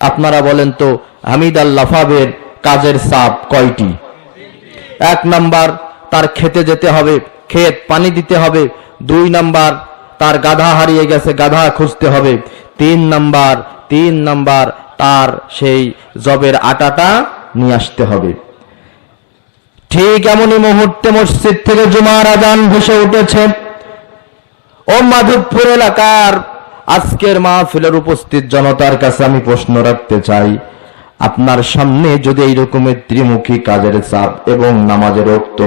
আপনারা বলেন তো, হামিদ আল লাফাবের কাজের চাপ কয়টি? এক নাম্বার, তার খেতে যেতে হবে, ক্ষেত পানি দিতে হবে। দুই নাম্বার, তার গাধা হারিয়ে গেছে, গাধা খুঁজতে হবে। তিন নাম্বার তিন নাম্বার, তার সেই জবের আটাটা নিয়ে আসতে হবে। ঠিক এমনই মুহূর্তে মসজিদ থেকে জুমার আজান ভেসে উঠেছে। ও মাধবপুর এলাকার আজকের মাহফিলের উপস্থিত জনতার কাছে আমি প্রশ্ন রাখতে চাই। আপনার সামনে যদি এই রকমের ত্রিমুখী কাজের চাপ এবং নামাজের রক্ত,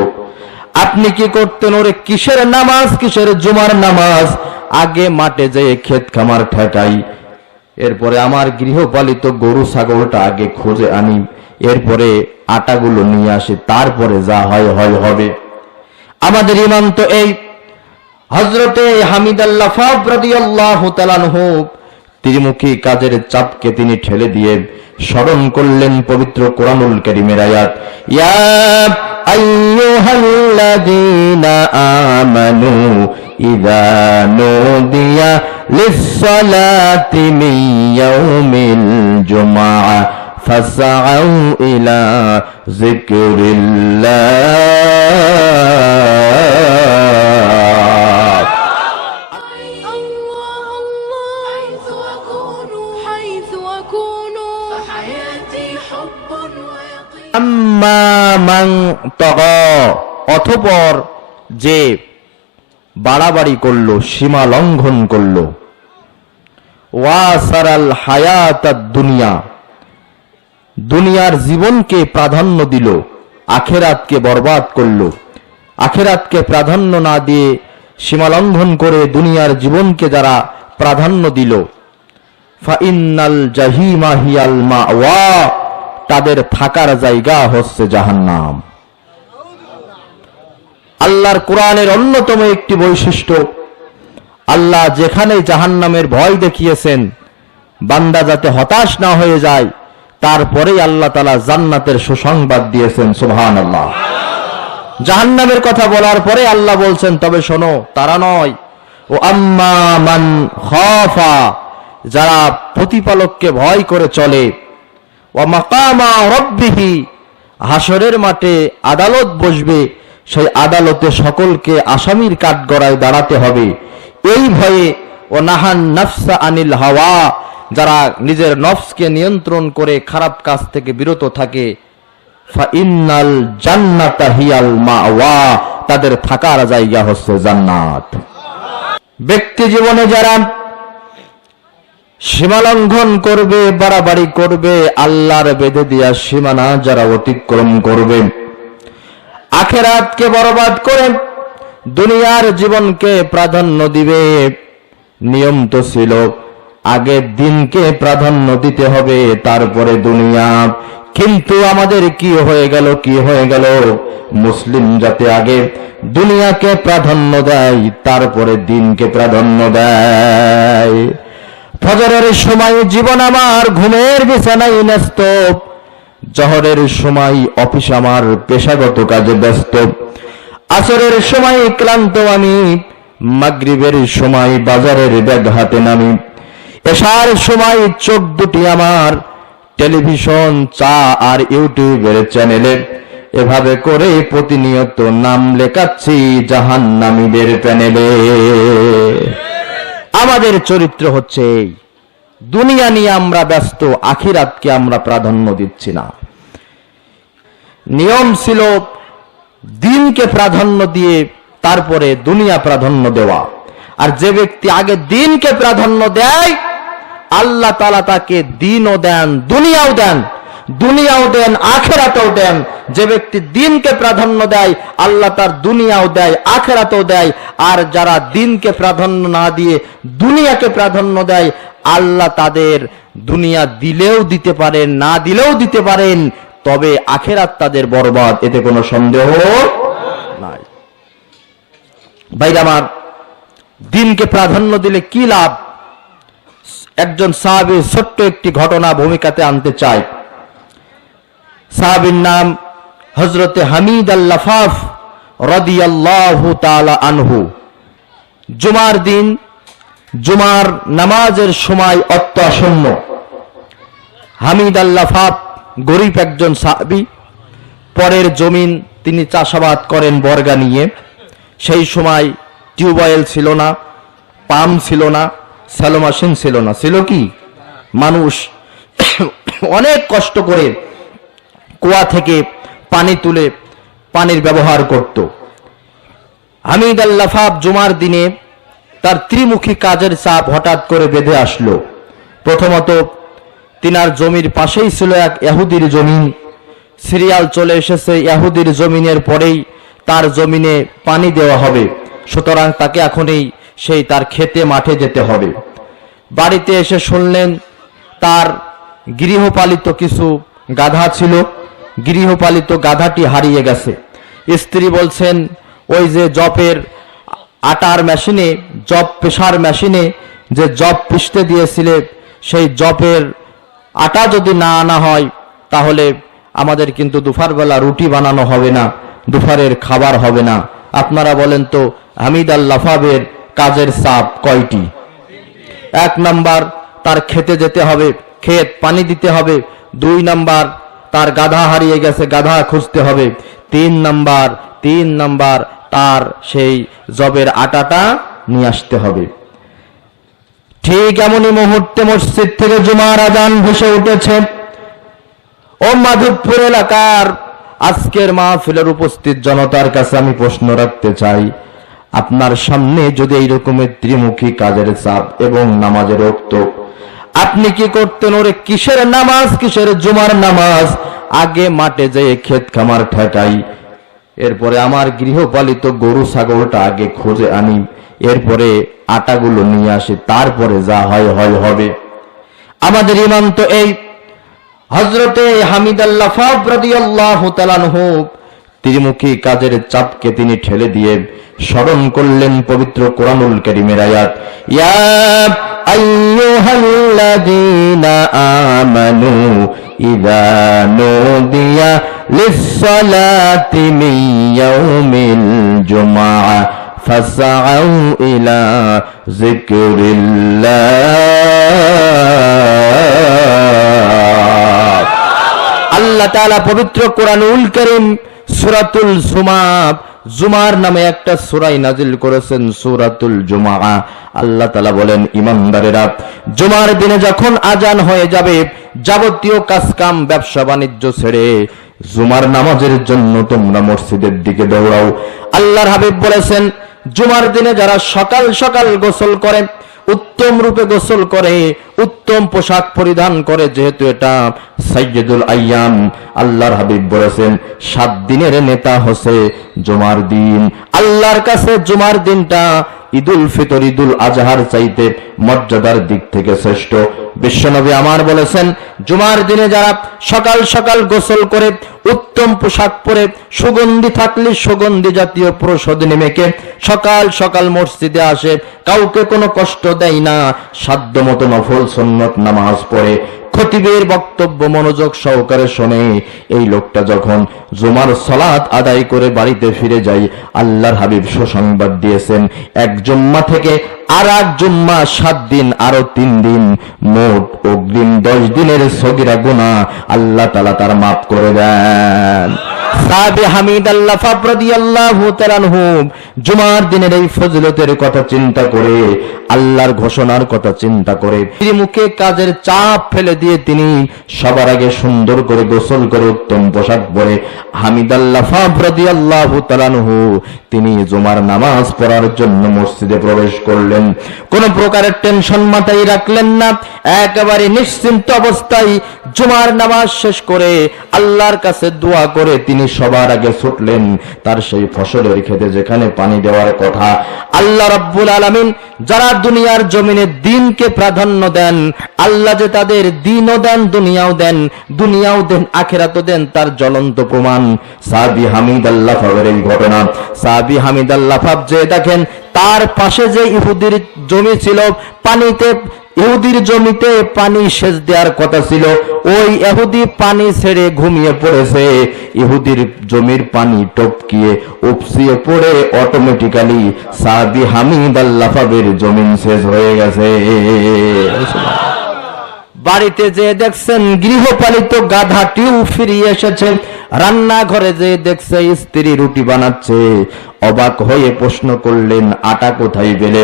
আপনি কি করতেন ওরে কিসের নামাজ, কিসের জুমার নামাজ? আগে মাঠে যেয়ে ক্ষেত খামার ঠেকাই। এরপরে আমার গৃহপালিত গরু, ছাগলটা আগে খুঁজে আনি। এরপরে আটাগুলো নিয়ে আসি, তারপরে যা হয় হয়, হবে। আমাদের ইমান তো এই হজরতে হামিদাল্লাহ ফাবরাদিয়াল্লাহ তালানহু ত্রিমুখী কাজের চাপকে তিনি ঠেলে দিয়ে স্মরণ করলেন পবিত্র কোরআনুল করিমের আয়াত, ইয়া আমানু ইলা অথপর যে বাড়াবাড়ি করল, সীমা লঙ্ঘন করল। ওয়াসারাল হায়াত দুনিয়া। দুনিয়ার জীবনকে প্রাধান্য দিল, আখেরাতকে বরবাদ করল। আখেরাতকে প্রাধান্য না দিয়ে সীমালঙ্ঘন করে দুনিয়ার জীবনকে যারা প্রাধান্য দিল। ফাইন্নাল জাহিমা হিয়াল মাওয়া, তাদের থাকার জায়গা হচ্ছে জাহান্নাম। আল্লাহর কোরআনের অন্যতম একটি বৈশিষ্ট্য। আল্লাহ যেখানে জাহান্নামের ভয় দেখিয়েছেন, বান্দা যাতে হতাশ না হয়ে যায়, তারপরেই আল্লাহ তালা জান্নাতের সুসংবাদ দিয়েছেন সুহান আল্লাহ জাহান্নামের কথা বলার পরে আল্লাহ বলছেন, তবে শোনো, তারা নয়। ও আম্মা মান খাফা, যারা প্রতিপালককে ভয় করে চলে। ও মাকামা রব্বিহি হাসরের মাঠে আদালত বসবে। সেই আদালতে সকলকে আসামির কাঠগড়ায় দাঁড়াতে হবে। এই ভয়ে ও নাহান নফসা আনিল হাওয়া, যারা নিজের নফসকে নিয়ন্ত্রণ করে খারাপ কাজ থেকে বিরত থাকে জান্নাতা হিয়াল মাওয়া, তাদের থাকার জায়গা হচ্ছে জান্নাত। ব্যক্তি জীবনে যারা সীমালঙ্ঘন করবে, বাড়াবাড়ি করবে, আল্লাহর বেঁধে দিয়া সীমানা যারা অতিক্রম করবে। আখেরাতকে বরবাদ করে দুনিয়ার জীবনকে প্রাধান্য দিবে। নিয়ম তো ছিল, আগে দিনকে প্রাধান্য দিতে হবে, তারপরে দুনিয়া। কিন্তু আমাদের কি হয়ে গেল, কি হয়ে গেল? মুসলিম যাতে আগে দুনিয়াকে প্রাধান্য দেয়, তারপরে দিনকে প্রাধান্য দেয়। ফজরের সময় জীবন আমার ঘুমের বিছানায় ন্যস্ত। জহরের সময় অফিস আমার পেশাগত কাজে ব্যস্ত। আসরের সময় ক্লান্ত আমি, মাগরিবের সময় বাজারের ব্যাগ হাতে নামি। এশার সময় চোখ দুটি আমার, টেলিভিশন, চা আর ইউটিউবের চ্যানেলে। এভাবে করে প্রতিনিয়ত নাম লেখাচ্ছি জাহান নামীদের প্যানেলে। আমাদের চরিত্র হচ্ছে এই। দুনিয়া নিয়ে আমরা ব্যস্ত, আখিরাতকে আমরা প্রাধান্য দিচ্ছি না। নিয়ম ছিল দিনকে প্রাধান্য দিয়ে তারপরে দুনিয়া প্রাধান্য দেওয়া। আর যে ব্যক্তি আগে দিনকে প্রাধান্য দেয়, আল্লাহ তালা তাকে দিনও দেন, দুনিয়াও দেন। দুনিয়াও দেন, আখেরাতেও দেন। যে ব্যক্তি দিনকে প্রাধান্য দেয়, আল্লাহ তার দুনিয়াও দেয়, আখেরাতেও দেয়। আর যারা দিনকে প্রাধান্য না দিয়ে দুনিয়াকে প্রাধান্য দেয়, আল্লাহ তাদের দুনিয়া দিলেও দিতে পারেন, না দিলেও দিতে পারেন। তবে আখেরাত তাদের বরবাদ, এতে কোনো সন্দেহ নাই। ভাই আমার, দিনকে প্রাধান্য দিলে কি লাভ? একজন সাহাবি ছোট্ট একটি ঘটনা ভূমিকাতে আনতে চায়। সাহাবির নাম হজরতে হামিদ আল্লাফাফ রদিয়াল্লাহু তাআলা আনহু। জুমার দিন, জুমার নামাজের সময় অত্যাসন্ন। হামিদ আল্লাফাব গরিব একজন সাহাবি। পরের জমিন তিনি চাষাবাদ করেন বর্গা নিয়ে। সেই সময় টিউবওয়েল ছিল না পাম্প ছিল না স্যালো মেশিন ছিল না। ছিল কি? মানুষ অনেক কষ্ট করে কুয়া থেকে পানি তুলে পানির ব্যবহার করত। হামিদ আল্লাফাব জুমার দিনে তার ত্রিমুখী কাজের চাপ হঠাৎ করে বেঁধে আসলো। প্রথমত তিনার জমির পাশেই ছিল এক এহুদির জমিন। সিরিয়াল চলে এসেছে ইহুদির জমিনের পরেই তার জমিনে পানি দেওয়া হবে। সুতরাং তাকে এখনই সেই তার খেতে মাঠে যেতে হবে। বাড়িতে এসে শুনলেন তার গৃহপালিত কিছু গাধা ছিল। গৃহপালিত গাধাটি হারিয়ে গেছে। স্ত্রী বলছেন, ওই যে জপের আটার মেশিনে জব পেশার মেশিনে যে জব পিষতে দিয়েছিলে, সেই জপের আটা যদি না আনা হয়, তাহলে আমাদের কিন্তু দুপুরবেলা রুটি বানানো হবে না, দুপুরের খাবার হবে না। আপনারা বলেন তো, হামিদ আল্লাফাবের কাজের চাপ কয়টি? এক নাম্বার, তার খেতে যেতে হবে, ক্ষেত পানি দিতে হবে। দুই নাম্বার তার গাধা হারিয়ে গেছে, গাধা খুঁজতে হবে। তিন নাম্বার তিন নাম্বার তার সেই জবের আটাটা নিয়ে আসতে হবে। ঠিক এমনই মুহূর্তে মসজিদ থেকে জুমার আজান ভেসে উঠেছে। ও মাধবপুর এলাকার আজকের মাহফিলের উপস্থিত জনতার কাছে আমি প্রশ্ন রাখতে চাই। আপনার সামনে যদি এই রকমের ত্রিমুখী কাজের চাপ এবং নামাজের রক্ত আপনি কি করতেন? ওরে, কিসের নামাজ? কিসের জুমার নামাজ? আগে মাঠে যেয়ে ক্ষেত খামার ঠেকাই। এরপরে আমার গৃহপালিত গরু ছাগলটা আগে খুঁজে আনি। এরপরে আটাগুলো নিয়ে আসি। তারপরে যা হয় হয়, হবে। আমাদের ইমান তো এই হজরতে হামিদ আল্লাহ রাদিয়াল্লাহু তাআলাহু ত্রিমুখী কাজের চাপকে তিনি ঠেলে দিয়ে স্মরণ করলেন পবিত্র কোরআনুল কারীমের আয়াত। ইয়া আইয়ুহাল্লাযীনা আমানু ইযা নুদিয়া লিস-সালাতি মিন ইয়াউমিল জুমআ فاسعوا إلى ذكر الله আল্লাহ তাআলা পবিত্র কোরআনুল করিম সূরাতুল জুমাব জুমার নামে একটা সুরাই নাজিল করেছেন সুরাতুল জুমা আল্লাহ তালা বলেন, ইমানদারেরা, জুমার দিনে যখন আজান হয়ে যাবে, যাবতীয় কাজকাম, ব্যবসা বাণিজ্য ছেড়ে জুমার নামাজের জন্য তোমরা মসজিদের দিকে দৌড়াও। আল্লাহর হাবিব বলেছেন, জুমার দিনে যারা সকাল সকাল গোসল করে উত্তম রূপে গোসল করে, উত্তম পোশাক পরিধান করে, যেহেতু এটা সাইয়দুল আইয়াম আল্লাহর হাবিব বলেছেন, সাত দিনের নেতা হসে জুমার দিন। আল্লাহর কাছে জুমার দিনটা ঈদুল ফিতর, ঈদুল আজহার চাইতে মর্যাদার দিক থেকে শ্রেষ্ঠ। বিশ্বনবী আমার বলেছেন, জুমার দিনে যারা সকাল সকাল গোসল করে, উত্তম পোশাক পরে, সুগন্ধি থাকলে সুগন্ধি জাতীয় প্রসাদ মেখে সকাল সকাল মসজিদে আসে, কাউকে কোনো কষ্ট দেয় না সাধ্য মতো নফল সন্নত নামাজ পড়ে খতিবের বক্তব্য মনোযোগ সহকারে শোনে। এই লোকটা যখন জুমার সলাত আদায় করে বাড়িতে ফিরে যায়, আল্লাহর হাবিব সুসংবাদ দিয়েছেন। এক জুম্মা থেকে আর এক জুম্মা সাত দিন, আরও তিন দিন। মোট অগ্রিম দশ দিনের সগিরা গুণা আল্লাহ তালা তার মাফ করে দেন। সাহাবে হামিদ আল্লাহ ফাবরাদি আল্লাহ জুমার দিনের এই ফজলতের কথা চিন্তা করে, আল্লাহর ঘোষণার কথা চিন্তা করে মুখে কাজের চাপ ফেলে দিয়ে তিনি সবার আগে সুন্দর করে গোসল করে উত্তম পোশাক পরে হামিদ আল্লাহ ফাবরাদি আল্লাহ তিনি জুমার নামাজ পড়ার জন্য মসজিদে প্রবেশ করলেন। কোন প্রকারের টেনশন মাথায় রাখলেন না। একেবারে নিশ্চিন্ত অবস্থায় জুমার নামাজ শেষ করে আল্লাহর কাছে দোয়া করে তিনি সবার আগে ছুটলেন। তার সেই ফসলের খেতে যেখানে পানি দেওয়ার কথা। আল্লাহ রাব্বুল আলামিন যারা দুনিয়ার জমিনে দিনকে প্রাধান্য দেন, আল্লাহ যে তাদের দিনও দেন, দুনিয়াও দেন দুনিয়াও দেন, আখেরাতও দেন, তার জ্বলন্ত প্রমাণ। সাবি হামিদ আল্লাহ এই ঘটনা। সাবি হামিদ আল্লাহ যে দেখেন, তার পাশে যে ইহুদির জমি ছিল, পানিতে, ইহুদির জমিতে পানি সেচ দেওয়ার কথা ছিল, ওই ইহুদি পানি ছেড়ে ঘুমিয়ে পড়েছে। ইহুদির জমির পানি টপকিয়ে উপসিয়ে পড়ে অটোমেটিক্যালি সাবি হামিদ আল্লাফাবের জমিন শেষ হয়ে গেছে। বাড়িতে যে দেখছেন, গৃহপালিত গাধাটিও ফিরিয়ে এসেছে। রান্নাঘরে যে দেখছে স্ত্রী রুটি বানাচ্ছে, অবাক হয়ে প্রশ্ন করলেন, আটা কোথায় পেলে?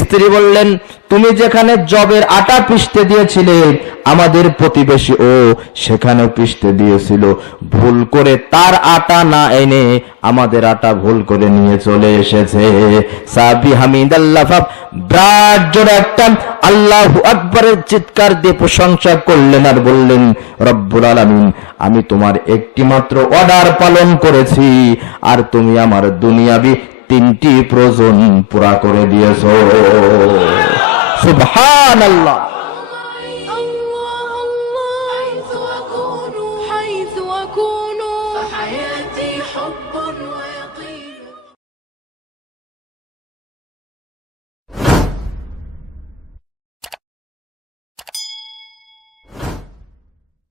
স্ত্রী বললেন, তুমি যেখানে জবের আটা পিষতে দিয়েছিলে, আমাদের প্রতিবেশী ও সেখানে পিষতে দিয়েছিল। ভুল করে তার আটা না এনে আমাদের আটা ভুল করে নিয়ে চলে এসেছে। সাবি হামিদ আল্লাহ ব্রাট একটা আল্লাহ আকবরের চিৎকার দিয়ে প্রশংসা করলেন আর বললেন, রব্বুল আলামিন, আমি তোমার একটি মাত্র অর্ডার পালন করেছি। আর তুমি আমার দুনিয়াবি তিনটি প্রয়োজন পুরা করে দিয়েছ। সুবহান আল্লাহ